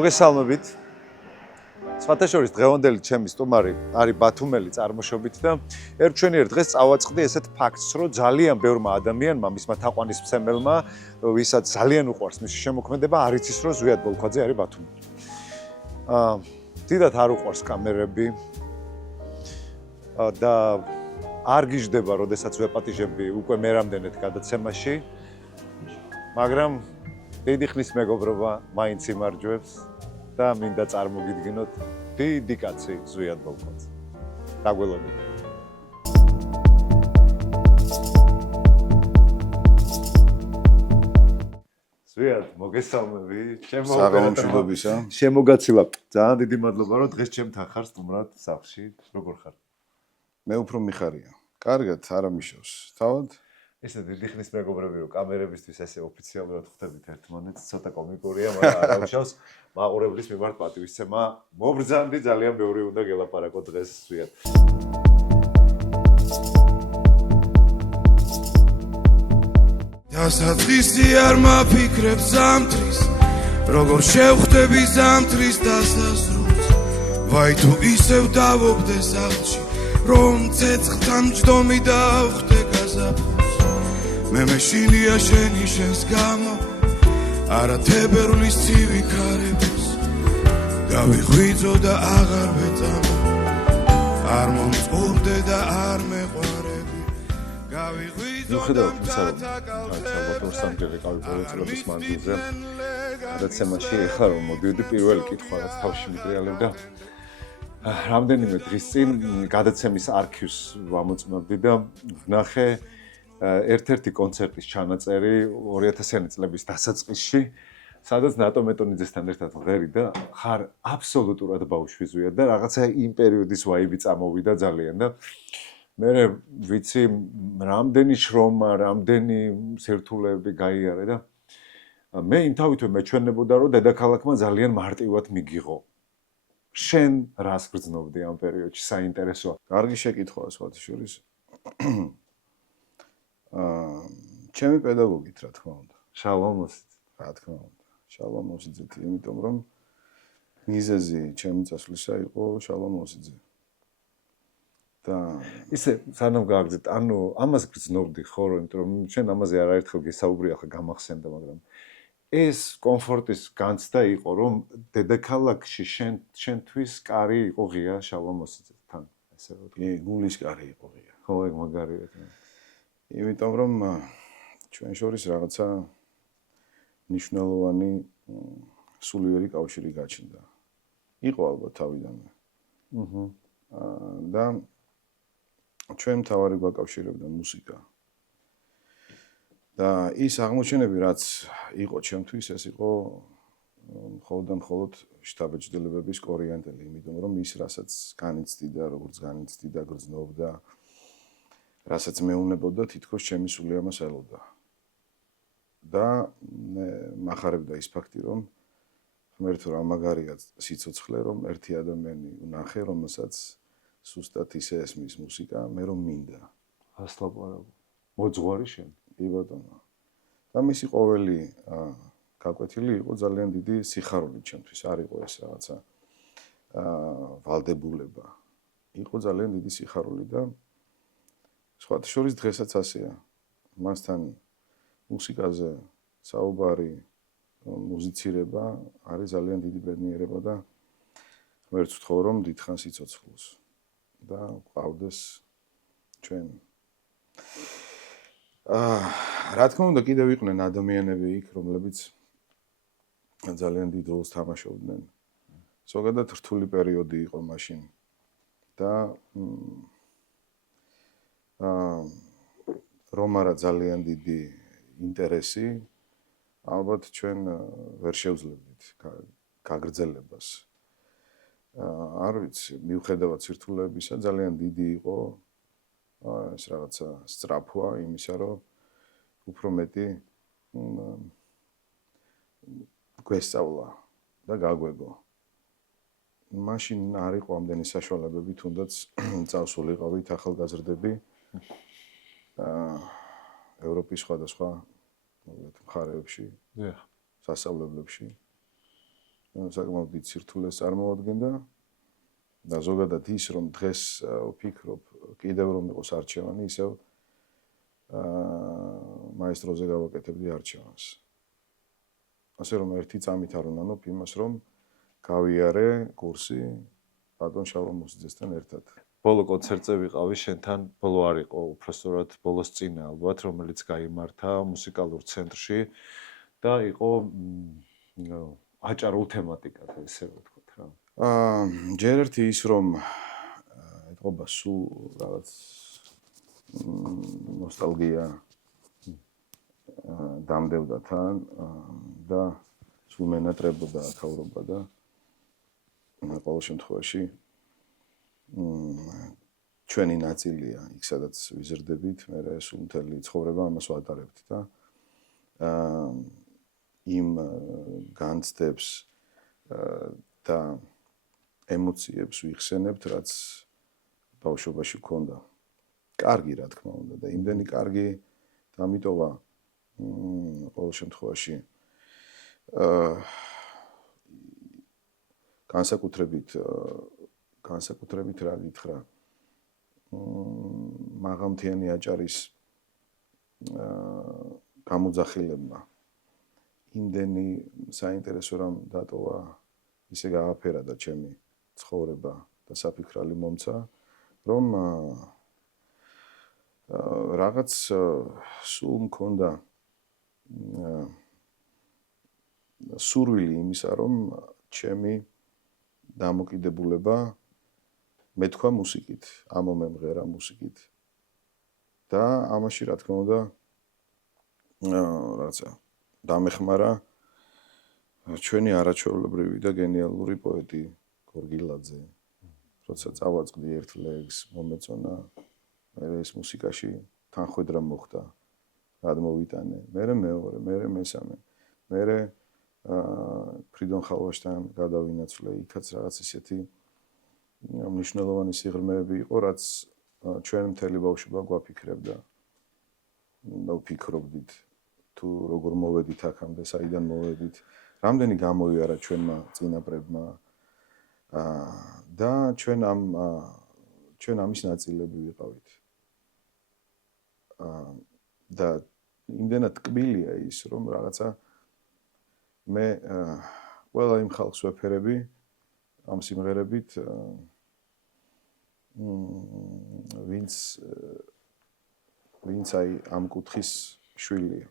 მოგესალმებით. სხვათა შორის დღევანდელი ჩემი სტუმარი არის ბათუმელი წარმოშობით და ერთჩვენიერ დღეს წავაწყდი ესეთ ფაქტს, რომ ძალიან ბევრმა ადამიანმა, მისმა თაყვანისმცემელმა, ვისაც ძალიან უყვარს მისი შემოქმედება, არ იცის, რომ ზვიად ბოლქვაძე არის ბათუმელი. დიდად არ უყვარს კამერები და არ გიждდება, როდესაც ვეპატიჟები უკვე მერამდენეთ გადაცემაში, მაგრამ დიდი ხნის მეგობრობა მაინც იმარჯვებს და მინდა წარმოგიდგინოთ დიდი კაცი ზვიად ბოლქვაძე. დაგველოდებით. ზვიად, მოგესალმები. საღამომშვიდობისა. შემოგაცილა. ძალიან დიდი მადლობა, რომ დღეს ჩემთან ხარ სტუმრად სახლში. როგორ ხარ? მე უფრო მიხარია. კარგად, არა მიშავს. თავად ესე დიდი ხნის მეგობრები რომ კამერებისთვის ესე ოფიციალურად ხვდებით ერთმანეთს, ცოტა კომიკურია, მაგრამ არ აღშავს მაყურებლის მიმართ პატივისცემა. მობრძანდი ძალიან ბევრი უნდა გელაპარაკო დღეს ზვიად. დასაწყისი არ მაფიქრებ ზამთრის, როგორ შევხვდები ზამთრის დასასრულს. ვაი თუ ისევ დავობდე სახლში, რომ ცეცხლთან მჯდომი დავხდე გაზაფხულს. მე მეშინია შენი შენს გამო, არა თებერვლის ცივი ქარების. გავიღვიძო და აღარ ვეწამო, არ მომწყურდე და არ მეყვარები. მიუხედავად იმისა, რომ ალბათ ორ-სამჯერ ეკავი ყოველწლების მანძილზე გადაცემაში, ეხლა რომ მოდიოდი პირველი კითხვა რაც თავში მიტრიალებდა, რამდენიმე დღის წინ გადაცემის არქივს ვამოწმებდი და ვნახე ერთ-ერთი კონცერტის ჩანაწერი 2000-იანი წლების დასაწყისში, სადაც ნატო მეტონიძესთან ერთად ვღერი და ხარ აბსოლუტურად ბავშვი ზვიად და რაღაცა იმ პერიოდის ვაიბი წამოვიდა ძალიან და მე ვიცი რამდენი შრომა, რამდენი სირთულეები გაიარე და მე იმთავითვე მეჩვენებოდა, რომ დედაქალაქმა ძალიან მარტივად მიგიღო. შენ რას გრძნობდი ამ პერიოდში საინტერესოა? კარგი შეკითხვაა სხვათა შორის. ჩემი პედაგოგით, რა თქმა უნდა. შალომოსით. რა თქმა უნდა. შალომოსიძე, იმიტომ რომ მიზეზი ჩემი წასვლისა იყო შალომოსიძე. და ისე სანამ გააგზეთ, ანუ ამას გრძნობდი ხო, იმიტომ რომ შენ ამაზე არაერთხელ გესაუბრია ხა გამახსენდა, მაგრამ ეს კომფორტის განცდა იყო, რომ დედაქალაქში შენთვის კარი იყო ღია შალომოსიძეთან, ესე ვთქვი. გულის კარი იყო ღია. ხო, ეგ მაგარია. იმიტომ რომ ჩვენ შორის რაღაცა მნიშვნელოვანი სულიერი კავშირი გაჩნდა. იყო ალბათ თავიდანვე. და ჩვენ თავარი გვაკავშირებდა მუსიკა. და ის აღმოჩენები, რაც იყო ჩემთვის, ეს იყო მხოლოდ და მხოლოდ შთაბეჭდილებების კორიენტელი, იმიტომ რომ ის რასაც განიცდიდა, როგორც განიცდიდა, გრძნობდა, რასაც მეუნებოდა, თითქოს ჩემი სული ამას ელოდა. და მახარებდა ის ფაქტი, რომ ღმერთო რა მაგარია სიცოცხლე, რომ ერთი ადამიანი ვნახე, რომელსაც სუსტად ისე ესმის მუსიკა, მე რომ მინდა. ასლაპარაკო. მოძღვარი შენ. კი ბატონო. და მისი ყოველი გაკვეთილი იყო ძალიან დიდი სიხარული ჩემთვის, არ იყო ეს რაღაცა ვალდებულება. იყო ძალიან დიდი სიხარული და სხვათა შორის დღესაც ასეა. მასთან მუსიკაზე საუბარი, მუსიცირება არის ძალიან დიდი ბედნიერება და ღმერთს ვთხოვ, რომ დიდხან სიცოცხლოს და ყავდეს ჩვენ. რა თქმა უნდა, კიდევ იყვნენ ადამიანები იქ, რომლებიც ძალიან დიდ როლს თამაშობდნენ. ზოგადად რთული პერიოდი იყო მაშინ. და რომ არა ძალიან დიდი ინტერესი, ალბათ ჩვენ ვერ შევძლებდით გაგრძელებას. არ ვიცი, მიუხედავად სირთულეებისა, ძალიან დიდი იყო ეს რაღაცა სწრაფვა იმისა, რომ უფრო მეტი გვესწავლა და გაგვეგო. მაშინ არ იყო ამდენი საშუალებები, თუნდაც წავსულიყავით ახალგაზრდები ევროპის სხვადასხვა მხარეებში, სასწავლებლებში. საკმაოდ დიდ სირთულეს წარმოადგენდა და ზოგადად ის რომ დღეს ვფიქრობ კიდევ რომ იყოს არჩევანი ისევ მაესტროზე გავაკეთებდი არჩევანს. ასე რომ ერთი წამით არ ვნანობ იმას რომ გავიარე კურსი ბატონ შალომოსიძესთან ერთად. ბოლო კონცერტზე ვიყავი შენთან, ბოლო არ იყო, უბრალოდ ბოლოს წინა ალბათ, რომელიც გაიმართა მუსიკალურ ცენტრში და იყო აჭარულ თემატიკაზე, ესე ვთქვათ რა. ჯერ ერთი ის რომ ეთყობა სულ რაღაც ნოსტალგია დამდებდა თან და სულ მენატრებოდა თავრობა და ყოველ შემთხვევაში ჩვენი ნაწილია იქ სადაც ვიზრდებით, მე სულ მთელი ცხოვრება ამას ვატარებთ და იმ განცდებს და ემოციებს ვიხსენებთ, რაც ბავშვობაში გქონდა. კარგი რა თქმა უნდა და იმდენი კარგი დამიტოვა ყოველ შემთხვევაში განსაკუთრებით რა გითხრა მაღალმთიანი აჭარის გამოძახილებმა იმდენი საინტერესო რამ დატოვა ისე გააფერა და ჩემი ცხოვრება და საფიქრალი მომცა რომ რაღაც სულ მქონდა სურვილი იმისა რომ ჩემი დამოკიდებულება მეთქვა მუსიკით, ამომემღერა მუსიკით და ამაში რა თქმა უნდა რაღაცა დამეხმარა ჩვენი არაჩვეულებრივი და გენიალური პოეტი გორგილაძე, როცა წავაწყდი ერთ ლეგს, მომეწონა მე ეს მუსიკაში თანხვედრა მოხდა, გადმოვიტანე, მე მეორე, მე მესამე, მე ფრიდონ ხალვაშთან გადავინაცვლე, იქაც რაღაც ისეთი მნიშვნელოვანი სიღრმეები იყო, რაც ჩვენ მთელი ბავშვობა გვაფიქრებდა და ვფიქრობდით თუ როგორ მოვედით აქამდე, საიდან მოვედით, რამდენი გამოიარა ჩვენმა წინაპრებმა და ჩვენ ამის ნაწილები ვიყავით. და იმდენად ტკბილია ის, რომ რაღაცა მე ყველა იმ ხალხს ვეფერები ამ სიმღერებით ვინც აი ამ კუთხის შვილია.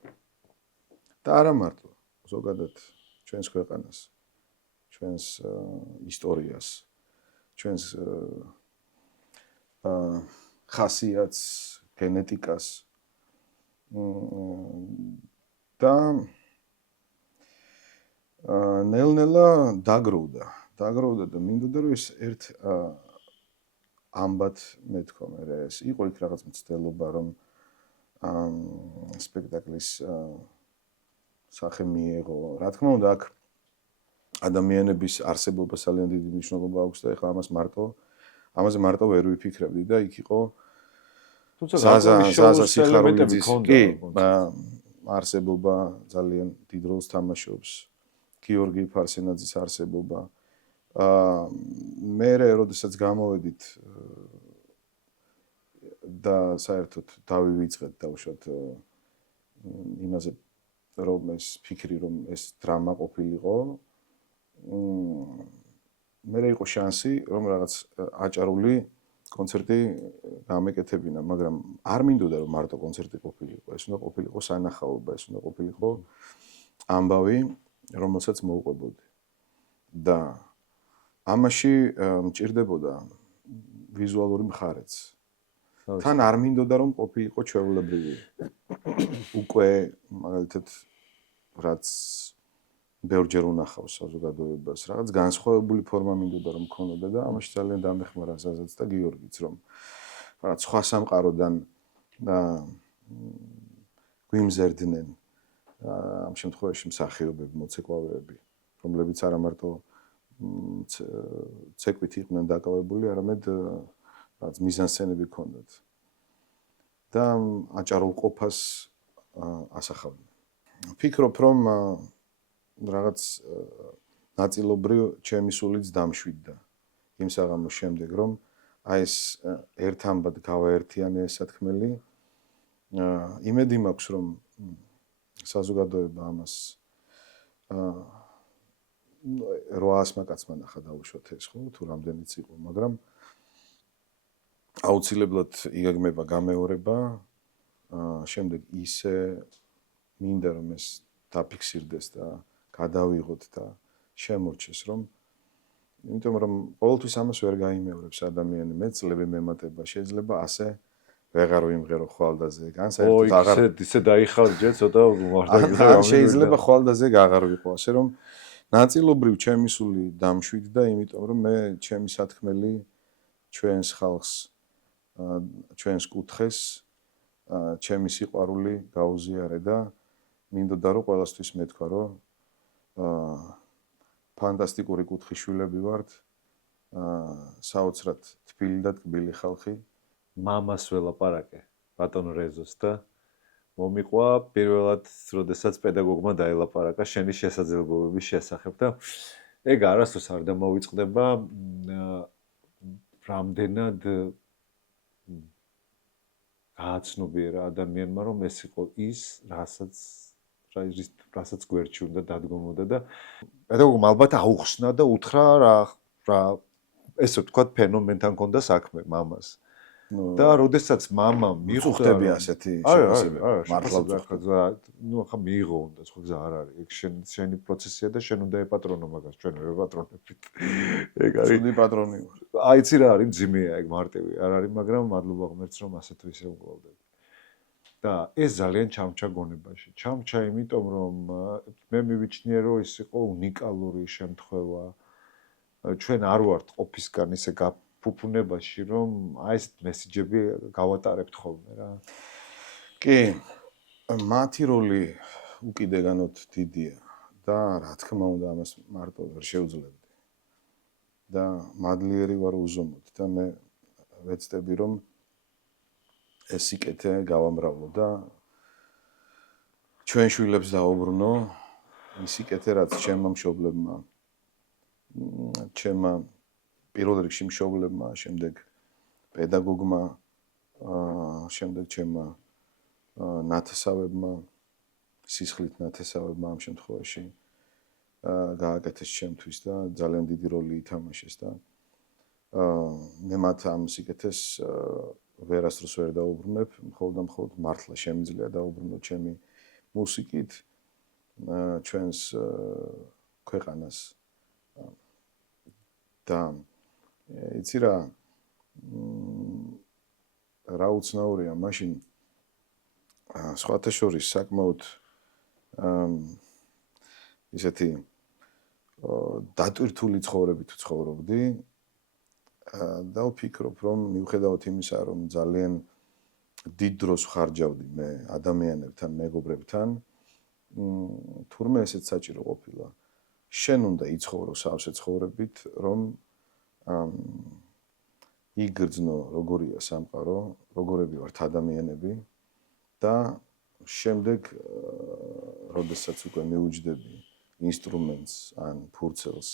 და არა მარტო, ზოგადად ჩვენს ქვეყანას, ჩვენს ისტორიას, ჩვენს ხასიათს, გენეტიკას და ნელ-ნელა დაგროვდა და მინდოდა რომ ეს ერთ ამბად მეთქვა მე ეს იყო იქ რაღაც მცდელობა რომ სპექტაკლის სახე მიიღო. რა თქმა უნდა აქ ადამიანების არსებობა ძალიან დიდი მნიშვნელობა აქვს და ეხლა ამაზე მარტო ვერ ვიფიქრებდი და იქ იყო ზაზა სიხარულიძის არსებობა ძალიან დიდ როლს თამაშობს. გიორგი ფარსენაძის არსებობა. მე როდესაც გამოვედით და საერთოდ დავივიწყეთ დავუშვათ იმაზე რომ ეს ფიქრი რომ ეს დრამა ყოფილიყო მე იყო შანსი რომ რაღაც აჭარული კონცერტი გამეკეთებინა, მაგრამ არ მინდოდა რომ მარტო კონცერტი ყოფილიყო, ეს უნდა ყოფილიყო სანახაობა, ეს უნდა ყოფილიყო ამბავი, რომელსაც მოუყვებოდი. და ამაში მჭირდებოდა ვიზუალური მხარეც. თან არ მინდოდა რომ ყოფილიყო ჩვეულებრივი. უკვე მაგალითად რაც ბევრჯერ უნახავს საზოგადოებას, რაღაც განსხვავებული ფორმა მინდოდა რომ მქონოდა და ამაში ძალიან დამეხმარა ზაზაც და გიორგიც რომ რაღაც სხვა სამყაროდან გვიმზერდნენ ამ შემთხვევაში მსახიობები, მოცეკვავეები, რომლებიც არა მარტო ცეკვით იყვნენ დაკავებული, არამედ რაც მიზანსცენები ჰქონდათ. და აჭარულ ყოფას ასახავდნენ. ვფიქრობ, რომ რაღაც ნაწილობრივ ჩემი სულიც დამშვიდდა იმ საღამოს შემდეგ რომ აი ეს ერთამბად გავაერთიანე ეს სათქმელი იმედი მაქვს რომ საზოგადოება ამას 800 კაცმა ნახა დაუშვათ ეს ხო თუ რამდენიც იყო მაგრამ აუცილებლად იგეგმება გამეორება შემდეგ ისე მინდა რომ ეს დაფიქსირდეს და გადავიღოთ და შემორჩეს რომ იმიტომ რომ ყოველთვის ამას ვერ გაიმეორებს ადამიანი მეწლები მემატება შეიძლება ასე ვეღარ ვიმღერო ხვალდაზე ან საერთოდ აღარ ისე დაიხარჯე ცოტა ან შეიძლება ხვალდაზე აღარ ვიყო ასე რომ ნაწილობრივ ჩემი სული დამშვიდდა იმიტომ რომ მე ჩემი სათქმელი ჩვენს ხალხს ჩვენს კუთხეს ჩემი სიყვარული გაუზიარე და მინდოდა რომ ყველასთვის მეთქვა რომ ფანტასტიკური კუთხის შვილები ვართ საოცრად თბილი და ტკბილი ხალხი მამას ველაპარაკე ბატონ რეზოს და მომიყვა პირველად როდესაც პედაგოგმა დაელაპარაკა შენი შესაძლებლობების შესახებ და ეგ არასდროს არ დამოვიწყდება რამდენად გააცნობიერა ადამიანმა რომ ეს იყო ის რასაც გვერდში უნდა დადგომოდა და პედაგოგმა ალბათ აუხსნა და უთხრა რა ესე ვთქვათ ფენომენთან ჰქონდა საქმე მამას და როდესაც მამა მიხვდები ასეთი შემოსება მართლა ნუ ახლა მიიღო უნდა სხვა გზა არ არის ეგ შენი პროცესია და შენ უნდა ეპატრონო მაგას ჩვენ ვეპატრონებით ეგ არის ცუდი პატრონი ვარ აიცი რა არის ძიმეა ეგ მარტივი არ არის მაგრამ მადლობა ღმერთს რომ ასე თუ ისე უყოლდები და ეს ძალიან ჩამჩა გონებაში ჩამჩა იმიტომ რომ მე მივიჩნიე რომ ის იყო უნიკალური შემთხვევა ჩვენ არ ვართ ყოფისგან ისე ფუფუნებაში რომ აი ეს მესიჯები გავატარებთ ხოლმე რა. კი, მათი როლი უკიდეგანოდ დიდია და რა თქმა უნდა ამას მარტო ვერ შევძლებდი. და მადლიერი ვარ უზომოდ და მე ვეცდები რომ ეს სიკეთე გავამრავლო და ჩვენ შვილებს დაუბრუნო ის სიკეთე რაც ჩემმა მშობლებმა ჩემმა პირველ რიგში მშობლებმა, შემდეგ პედაგოგმა, შემდეგ ჩემმა ნათესავებმა, სისხლით ნათესავებმა ამ შემთხვევაში გააკეთეს ჩემთვის და ძალიან დიდი როლი ითამაშეს და მე მათ ამ სიკეთეს ვერასდროს ვერ დაუბრუნებ, მხოლოდ მართლა შემიძლია დაუბრუნო ჩემი მუსიკით ჩვენს ქვეყანას და იცი რა უცნაურია მაშინ სხვათა შორის საკმაოდ ისეთი დატვირთული ცხოვრებით ვცხოვრობდი და ვფიქრობ რომ მიუხედავად იმისა რომ ძალიან დიდ დროს ვხარჯავდი მე ადამიანებთან მეგობრებთან თურმე ესეც საჭირო ყოფილა შენ უნდა იცხოვრო სავსე ცხოვრებით რომ იგრძნო როგორია სამყარო, როგორები ვართ ადამიანები და შემდეგ როდესაც უკვე მიუჯდები ინსტრუმენტს ან ფურცელს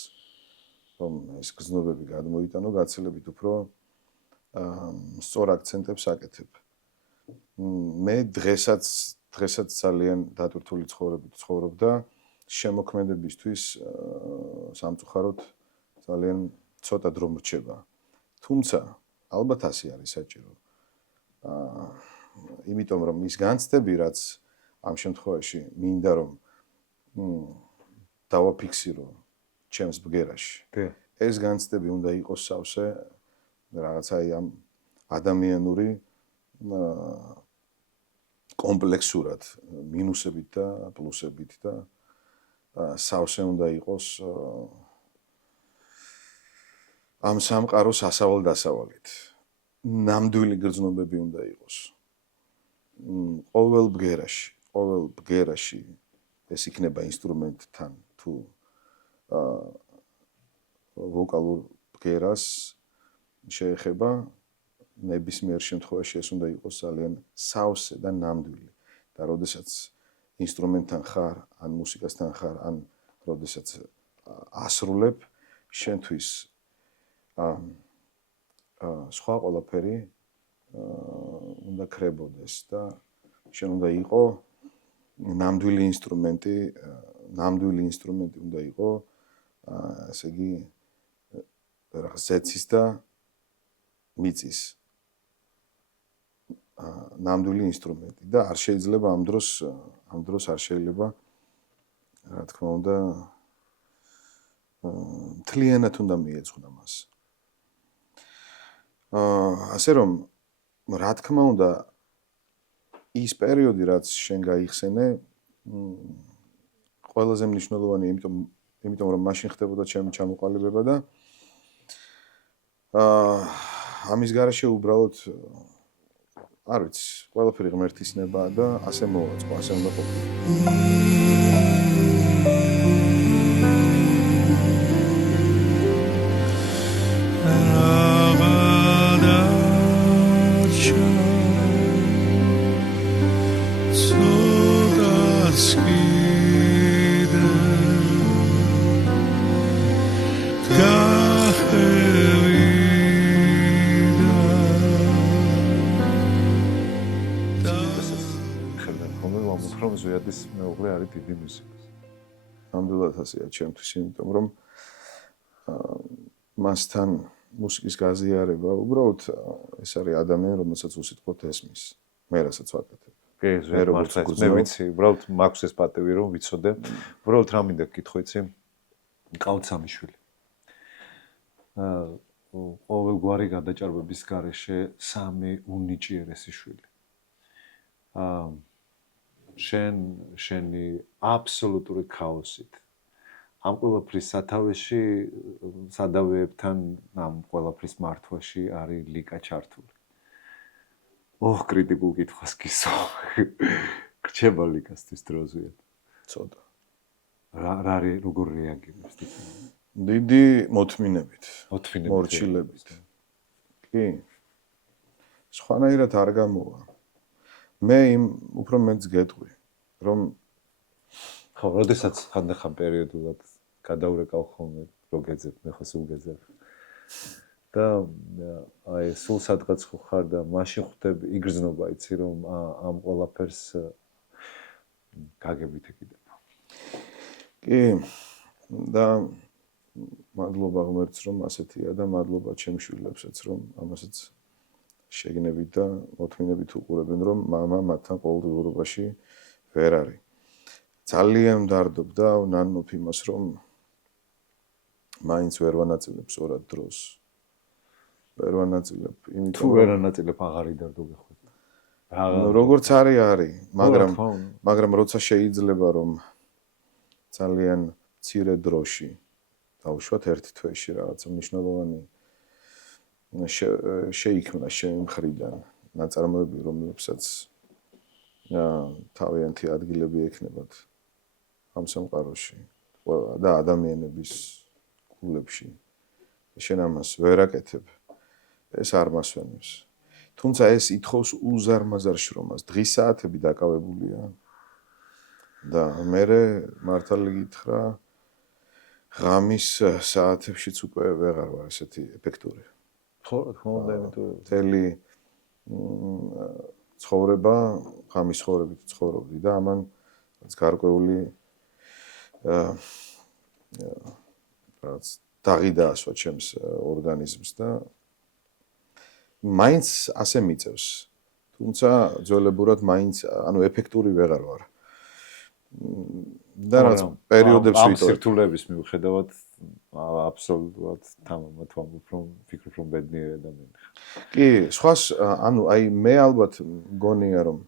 რომ ეს გზნობები გადმოიტანო, გაცილებით უფრო სწორ აქცენტებს აკეთებ. მე დღესაც ძალიან დატვირთული ცხოვრებით ვცხოვრობ და შემოქმედებისთვის სამწუხაროდ ძალიან ცოტა დრო მრჩება. თუმცა ალბათ ასე არის საჭირო. იმიტომ რომ ის განცდები რაც ამ შემთხვევაში მინდა რომ დავაფიქსირო ჩემს ბგერაში. ეს განცდები უნდა იყოს სავსე რაღაცა ამ ადამიანური კომპლექსურად მინუსებით და პლუსებით და სავსე უნდა იყოს ამ სამყაროს ასავალ-დასავალით. ნამდვილი გრძნობები უნდა იყოს. ყოველ ბგერაში ეს იქნება ინსტრუმენტთან თუ ვოკალურ ბგერას შეეხება ნებისმიერ შემთხვევაში ეს უნდა იყოს ძალიან სავსე და ნამდვილი. და როდესაც ინსტრუმენტთან ხარ, ან მუსიკასთან ხარ, ან როდესაც ასრულებ შენთვის სხვა ყველაფერი უნდა ქრებოდეს და შენ უნდა იყო ნამდვილი ინსტრუმენტი უნდა იყო ასე იგი რაღაც ზეცის და მიწის ნამდვილი ინსტრუმენტი და არ შეიძლება ამ დროს არ შეიძლება რა თქმა უნდა მთლიანად უნდა მიეძღვნა მას ასე რომ რა თქმა უნდა ის პერიოდი რაც შენ გაიხსენე ყველაზე მნიშვნელოვანია იმიტომ რომ მაშინ ხდებოდა ჩემი ჩამოყალიბება და ამის გარეშე უბრალოდ არ ვიცი ყველაფერი ღმერთისნებაა და ასე მოვაწყო ასე უნდა ზოიადის მეუღლე არის დიდი მუსიკოსი. ნამდვილად ასეა ჩემთვის, იმიტომ რომ მასთან მუსიკის გაზიარება უბრალოდ ეს არის ადამიანი, რომელსაც უსიტყვოდ ესმის. მე რასაც ვაკეთებ. კი, მე ვიცი, უბრალოდ მაქვს ეს პატივი რომ ვიცოდე. უბრალოდ რა მინდა გკითხო, იცი? მყავთ სამი შვილი. ყოველგვარი გადაჭარბების გარეშე სამი უნიჭიერესი შვილი. შენი აბსოლუტური ქაოსით ამ ყველაფრის სათავეში სადავეებთან ამ ყველაფრის მართვაში არის ლიკა ჩართული. კრიტიკულ კითხვას გისო. გრჩება ლიკასთვის დროზე. ცოტა. როგორ რეაგირებს? დიდი მოთმინებით. მორჩილებით. კი. სხვანაირად არ გამოვა. მე უფრო მეც გეტყვი, რომ ხო, როდესაც ხანდახან პერიოდულად გადავრეკავ ხოლმე, რო გეძებ, მე ხო სულ გეძებ. და აი სულ სადღაც ხარ და მაშინ ხვდები იგრძნობა, იცი რომ ამ ყველაფერს გაგებით ეკიდება. კი, და მადლობა ღმერთს რომ ასეთია და მადლობა ჩემ შვილებსაც რომ ამასაც შეგნებით და მოთმინებით უყურებენ რომ მამა მათთან ყოველდღიურობაში ვერ არის. ძალიან მდარდობ და ვნანობ იმას რომ მაინც ვერ ვანაწილებ სწორად დროს. ვერ ვანაწილებ, იმიტომ თუ ვერ ანაწილებ აღარ იდარდობ ხოლმე. როგორც არის, მაგრამ როცა შეიძლება რომ ძალიან მცირე დროში დავუშვათ ერთ თვეში რაღაცა მნიშვნელოვანი შეიქმნა შენ მხრიდან ნაწარმოები, რომლებსაც თავიანთი ადგილები ექნებათ ამ სამყაროში და ადამიანების გულებში. შენ ამას ვერ აკეთებ. ეს არ მასვენებს. თუმცა ეს ითხოვს უზარმაზარ შრომას. დღის საათები დაკავებულია და მე მართალი გითხრა ღამის საათებშიც უკვე ვეღარ ვარ ესეთი ეფექტური. ხო, თქმა უნდა, იმიტომ მთელი ცხოვრება ღამის ცხოვრებით ცხოვრობდი და ამან გარკვეული რაც დაღი დაასვა ჩემს ორგანიზმს და მაინც ასე მიწევს. თუმცა ძველებურად მაინც ეფექტური ვეღარ ვარ. და რაც პერიოდებს ვიტოვებ. ამ სირთულეების მიუხედავად აბსოლუტურად თამამად ვამბობ რომ ვფიქრობ რომ ბედნიერი ადამიანი ხარ. კი, სხვას აი მე ალბათ მგონია რომ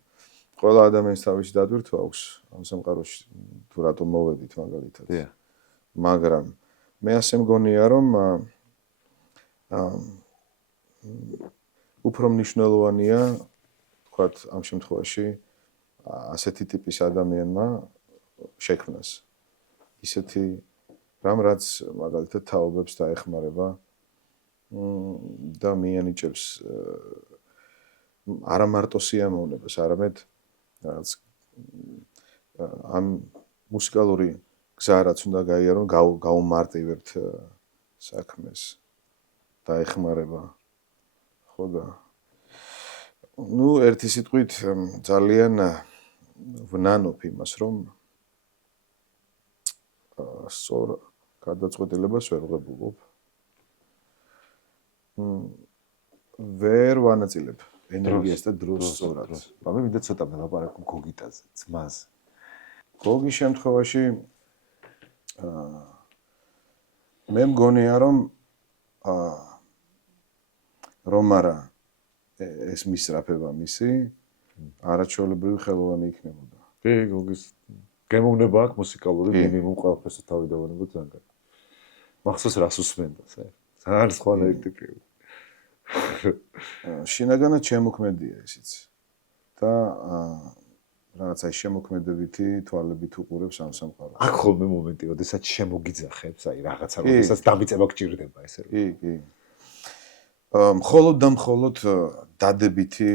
ყველა ადამიანს თავისი დატვირთვა აქვს ამ სამყაროში თუ რატომ მოვედით მაგალითად. მაგრამ მე ასე მგონია რომ უფრო მნიშვნელოვანია თქვათ ამ შემთხვევაში ასეთი ტიპის ადამიანმა შექმნას ისეთი რამ რაც მაგალითად თაობებს დაეხმარება და მიანიჭებს არა მარტო სიამოვნებას, არამედ რაც ამ მუსიკალური გზა რაც უნდა გაიარო, გაუმარტივებთ საქმეს. დაეხმარება. ხო და ერთი სიტყვით ძალიან ვნანობ იმას, რომ სწორ გადაწყვეტილებას ვერ ვღებულობ. ვერ ვანაწილებ ენერგიას და დროს სწორად. მაგრამ მინდა ცოტა ველაპარაკო გოგიტაზე, ძმაზე. გოგის შემთხვევაში მე მგონია რომ არა ეს მისწრაფება მისი არაჩვეულებრივი ხელოვანი იქნებოდა. კი, გოგის გემოვნება აქვს მუსიკალური მინიმუმ ყველაფერს თავი დავანებო ძალიან კარგი. მახსოვს რას უსმენდა, ძალიან სხვანაირი ტიპია. შინაგანად შემოქმედია ისიც. და რაღაცა შემოქმედებითი თვალებით უყურებს ამ სამყაროს. აქ ხოლმე მომენტი, როდესაც შემოგიძახებს, რაღაცა, როდესაც დამიწება გჭირდება ესე რომ. კი. მხოლოდ და მხოლოდ დადებითი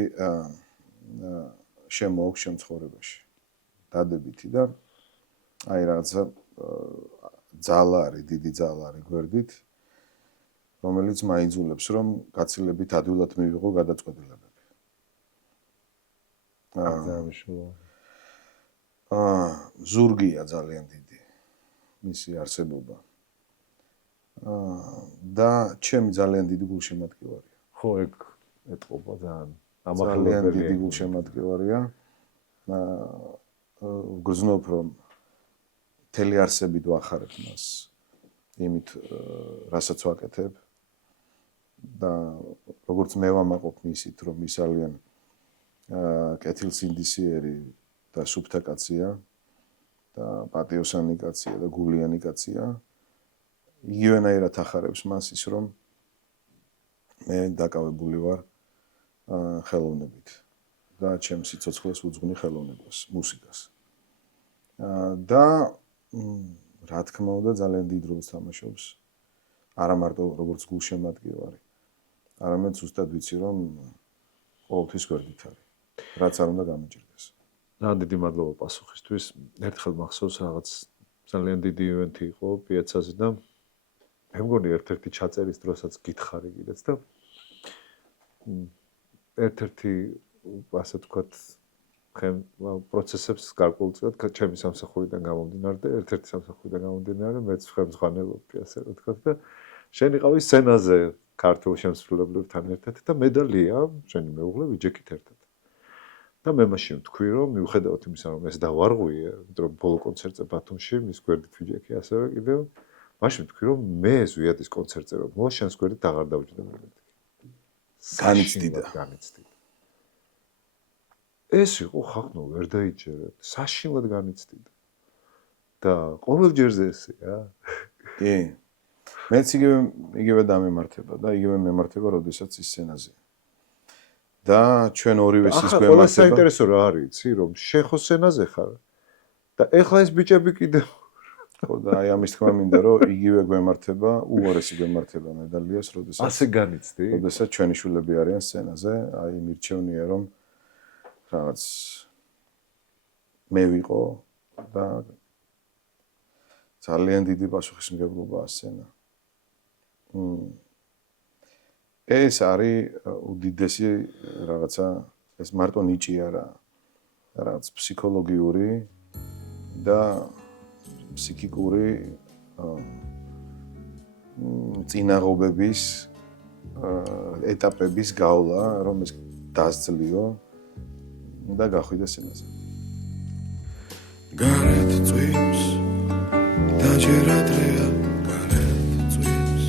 შემოაქვს შემცხოვრებაში. დადებითი და აი რაღაცა ძალა არის, დიდი ძალა არის გვერდით, რომელიც მაიძულებს, რომ გაცილებით ადვილად მივიღო გადაწყვეტილებები. ზურგია ძალიან დიდი მისი არსებობა. და ჩემი ძალიან დიდი გულშემატკივარია. ხო, ეგ ეთყობა ძალიან ძალიან დიდი გულშემატკივარია. ვგრძნობ, რომ მთელი არსებით ვახარებ მას იმით, რასაც ვაკეთებ და როგორც მე ვამაყობ მისით, რომ ის ძალიან კეთილსინდისიერი და სუფთა კაცია და პატიოსანი კაცია და გულიანი კაცია. იგივენაირად ახარებს მას ის, რომ მე დაკავებული ვარ ხელოვნებით და ჩემს სიცოცხლეს ვუძღვნი ხელოვნებას, მუსიკას. და რა თქმა უნდა ძალიან დიდ როლს თამაშობს არა მარტო როგორც გულშემატკივარი, არამედ ზუსტად ვიცი, რომ ყოველთვის გვერდით არის, რაც არ უნდა გამიჭირდეს. ძალიან დიდი მადლობა პასუხისთვის. ერთხელ მახსოვს რაღაც ძალიან დიდი ივენთი იყო პიაცაზე და მე მგონი ერთ-ერთი ჩაწერის დროსაც გითხარი კიდეც და ერთ-ერთი ასე ვთქვათ პროცესებს გარკვეულწილად ჩემი სამსახურიდან გამომდინარე და ერთ-ერთი სამსახურიდან გამომდინარე მეც ხელმძღვანელობდი ასე ვთქვათ და შენ იყავი სცენაზე ქართულ შემსრულებლებთან ერთად და მე და ლია შენი მეუღლე ვიჯექით ერთად. და მე მაშინ ვთქვი, რომ მიუხედავად იმისა, რომ ეს დავარღვიე, იმიტომ რომ ბოლო კონცერტზე ბათუმში მის გვერდით ვიჯექი ასევე კიდევ, მაშინ ვთქვი, რომ მე ზვიადის კონცერტზე რომ მოვა შენს გვერდით აღარ დავჯდები. განიცდიდა. ეს იყო ხახნო ვერ დაიჯერებ, საშინლად განიცდიდა. და ყოველ ჯერზე ესეა. კი. მეც იგივე დამემართება და იგივე მემართება, როდესაც ის სცენაზეა. და ჩვენ ორივე ის გვემართება. ახლა საინტერესო რა არის, იცი, რომ შენ ხო სცენაზე ხარ და ეხლა ეს ბიჭები კიდევ ხო და აი ამის თქმა მინდა, რომ იგივე გვემართება, უღარესი გვემართება მედალიას, როდესაც ასე განიცდი. როდესაც ჩვენი შვილები არიან სცენაზე, აი მირჩევნია, რომ რაღაც მე ვიყო და ძალიან დიდი პასუხისმგებლობაა სცენა. ეს არის უდიდესი რაღაცა, ეს მარტო ნიჭი არა, რაღაც ფსიქოლოგიური და ფსიქიკური წინაღობების ეტაპების გავლა, რომ ეს დასძლიო და გახვიდე სცენაზე. გარეთ წვიმს და ჯერ ადრეა, გარეთ წვიმს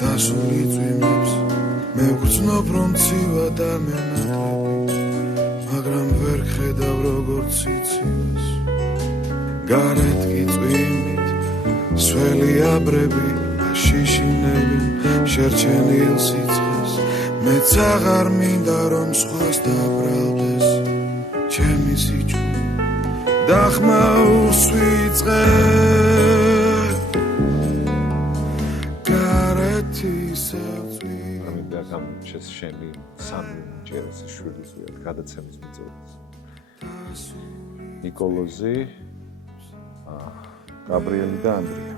და სული წვიმებს, მე ვგრძნობ რომ ცივა და მენატრები, მაგრამ ვერ ხედავ როგორც სიცივეს. გარეთ კი წვიმით სველი აბრები და შიშინები შერჩენილ სიცხეს, მეც აღარ მინდა რომ სხვას დაბრალდეს ჩემი სიჩქარე და ხმაურს ვიწყე გარეთი საწვი ამიტომ გამჩეს შენი სამი ჯერეს შვილის გადაცემის მიწოდეს. ნიკოლოზი გაბრიელი და ანდრია.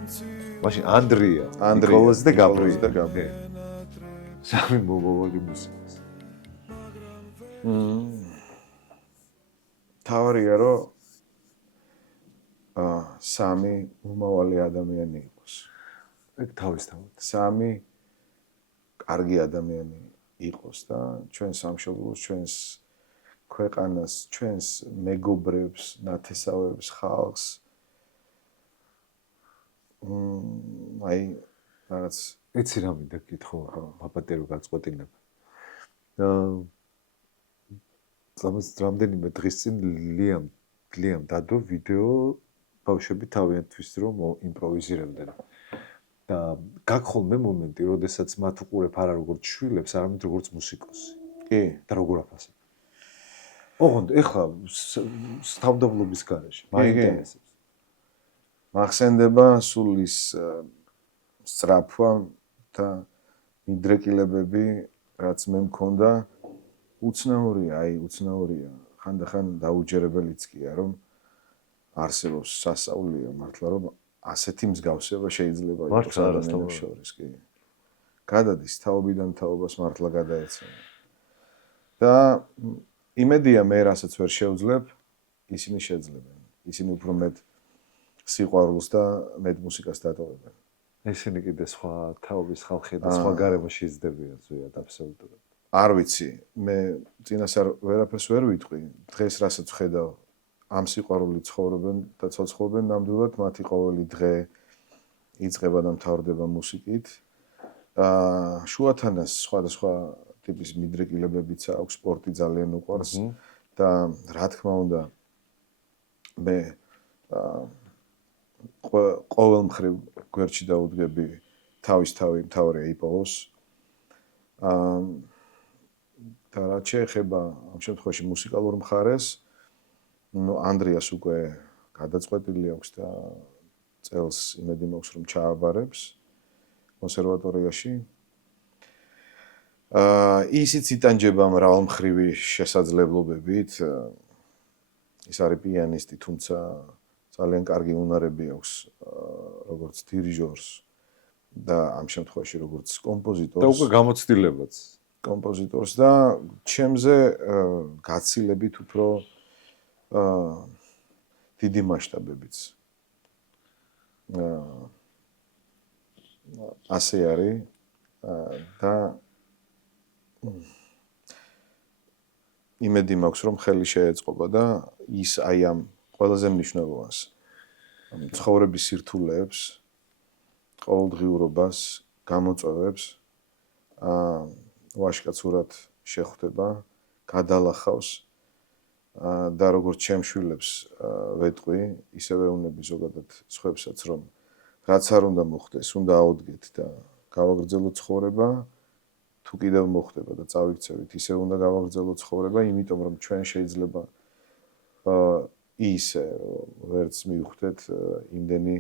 მაშინ ანდრია, ნიკოლოზი და გაბრიელი. სამი მოგოვადი მუსიკას. თავარია რომ სამი უმავალი ადამიანი იყოს. ეგ თავისთავად. სამი კარგი ადამიანი იყოს და ჩვენ სამშობლოს, ჩვენს ქვეყანას, ჩვენს მეგობრებს, ნათესავებს, ხალხს აი რაღაც იცი რა მინდა გითხო, პაპატერო გაწყვეტინება. რამდენიმე დღის წინ ლიამ დადო ვიდეო ბავშვები თავიანთთვის რომ იმპროვიზირებდნენ. და გაქვს ხოლმე მომენტი, როდესაც მათ უყურებ არა როგორც შვილებს, არამედ როგორც მუსიკოსი. კი, და როგორ აფასებ. ოღონდ ეხლა თავდაბლობის გარეშე მაინტერესებს. მახსენდება სულ ის სწრაფვა და მიდრეკილებები, რაც მე მქონდა, უცნაურია. ხანდახან დაუჯერებელიც კია, რომ არსებობს სასწაულია მართლა, რომ ასეთი მსგავსება შეიძლება იყოს ადამიანებს შორის, კი. გადადის თაობიდან თაობას მართლა გადაეცემა. და იმედია მე რასაც ვერ შევძლებ, ისინი შეძლებენ. ისინი უფრო მეტ სიყვარულს და მეტ მუსიკას დატოვებენ. ისინი კიდე სხვა თაობის ხალხი და სხვა გარემოში იზრდებიან ზუსტად აბსოლუტურად. არ ვიცი, მე წინასწარ ვერაფერს ვერ ვიტყვი. დღეს რასაც ვხედავ, ამ სიყვარულით ცხოვრობენ და ცოცხლობენ ნამდვილად, მათი ყოველი დღე იწყება და მთავრდება მუსიკით. შუათანას სხვადასხვა ტიპის მიდრეკილებებიც აქვს, სპორტი ძალიან უყვარს და რა თქმა უნდა მე ყოველ მხრივ გვერდში დაუდგები თავისთავი მთავრია იპოვოს. და რაც შეეხება ამ შემთხვევაში მუსიკალურ მხარეს, ანდრიას უკვე გადაწყვეტილი აქვს და წელს იმედი მაქვს რომ ჩააბარებს კონსერვატორიაში. ისიც იტანჯება მრავალმხრივი შესაძლებლობებით. ის არის პიანისტი, თუმცა ძალიან კარგი უნარები აქვს როგორც დირიჟორს და ამ შემთხვევაში როგორც კომპოზიტორს. და უკვე გამოცდილებაც. კომპოზიტორს და ჩემზე გაცილებით უფრო დიდი მასშტაბებიც. ასე არის და იმედი მაქვს რომ ხელი შეეწყობა და ის აი ამ ყველაზე მნიშვნელოვანს ცხოვრების სირთულეებს, ყოველდღიურობას, გამოწვევებს ვაშკაცურად შეხვდება, გადალახავს და როგორც ჩემ შვილებს ვეტყვი, ისევე უნები ზოგადად სხვებსაც რომ რაც არ უნდა მოხდეს, უნდა აუდგეთ და გავაგრძელოთ ცხოვრება, თუ კიდევ მოხდება და წავიქცევით, ისე უნდა გავაგრძელოთ ცხოვრება, იმიტომ რომ ჩვენ შეიძლება ისე ვერც მივხვდეთ იმდენი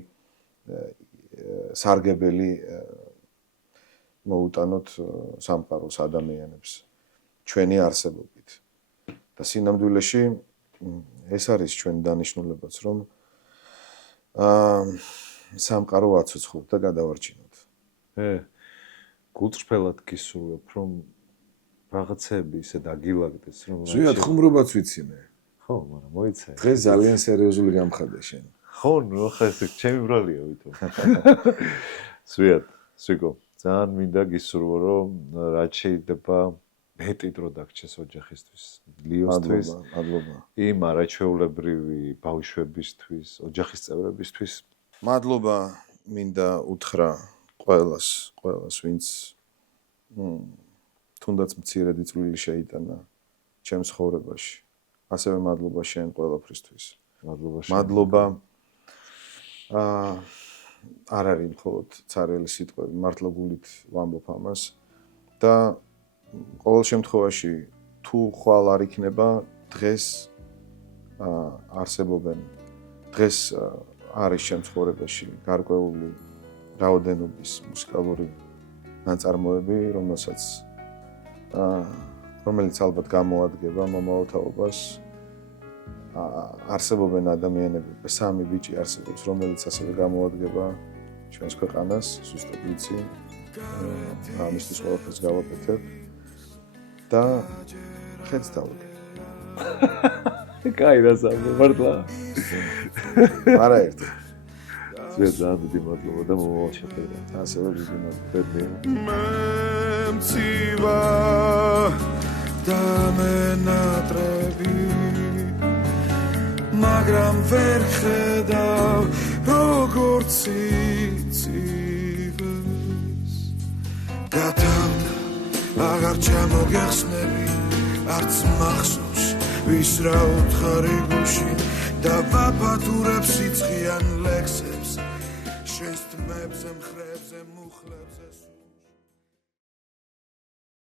სარგებელი მოუტანოთ სამყაროს ადამიანებს ჩვენი არსებობით. და სინამდვილეში ეს არის ჩვენი დანიშნულებაც, რომ სამყარო აცოცხლოთ და გადავარჩინოთ. გულწრფელად გისურვებ, რომ რაღაცები ისე დაგილაგდეს, რომ ზუსტად ხუმრობაც ვიცი მე. ხო, მაგრამ მოიცე. დღეს ძალიან სერიოზული გამხადე შენ. ხო, ნუ ხა ეს ჩემი ბრალია ვითომ. ზუსტად, სიგო. ძალიან მინდა გისურვო, რომ რაც შეიძლება მეტი დრო დაგჭეს ოჯახისთვის, ლიოსთვის, მადლობა. იმ არაჩვეულებრივი ბავშვებისთვის, ოჯახის წევრებისთვის. მადლობა მინდა უთხრა ყველას, ვინც თუნდაც მცირედი წვლილი შეიტანა ჩემს ცხოვრებაში. ასევე მადლობა შენ ყველაფრისთვის. მადლობა. არ არის მხოლოდ ცარიელი სიტყვები, მართლა გულით ვამბობ ამას და ყოველ შემთხვევაში თუ ხვალ არ იქნება, დღეს არსებობენ, დღეს არის ჩემ ცხოვრებაში გარკვეული რაოდენობის მუსიკალური ნაწარმოები, რომელიც ალბათ გამოადგება მომავალ თაობას არსებობენ ადამიანები, სამი ბიჭი არსებობს, რომელიც ასევე გამოადგება ჩვენს ქვეყანას, ზუსტად ვიცი. ამისთვის ყველაფერს გავაკეთებ და ხედს დავაკეთებ. კაი დასამე მართლა. არა ერთი. ძალიან დიდი მადლობა და მომავალ შეხვედრას. ასევე დიდი მადლობა. მემცივა და მენატრები მაგრამ ვერ ხედავ როგორც იცივეს გათავდა აღარ ჩამოგეხსნები არც მახსოვს ვის რა უთხარი გუშინ და ვაფათურებს სიცხიან ლექსებს შენს თმებზე მხრებზე მუხლებზე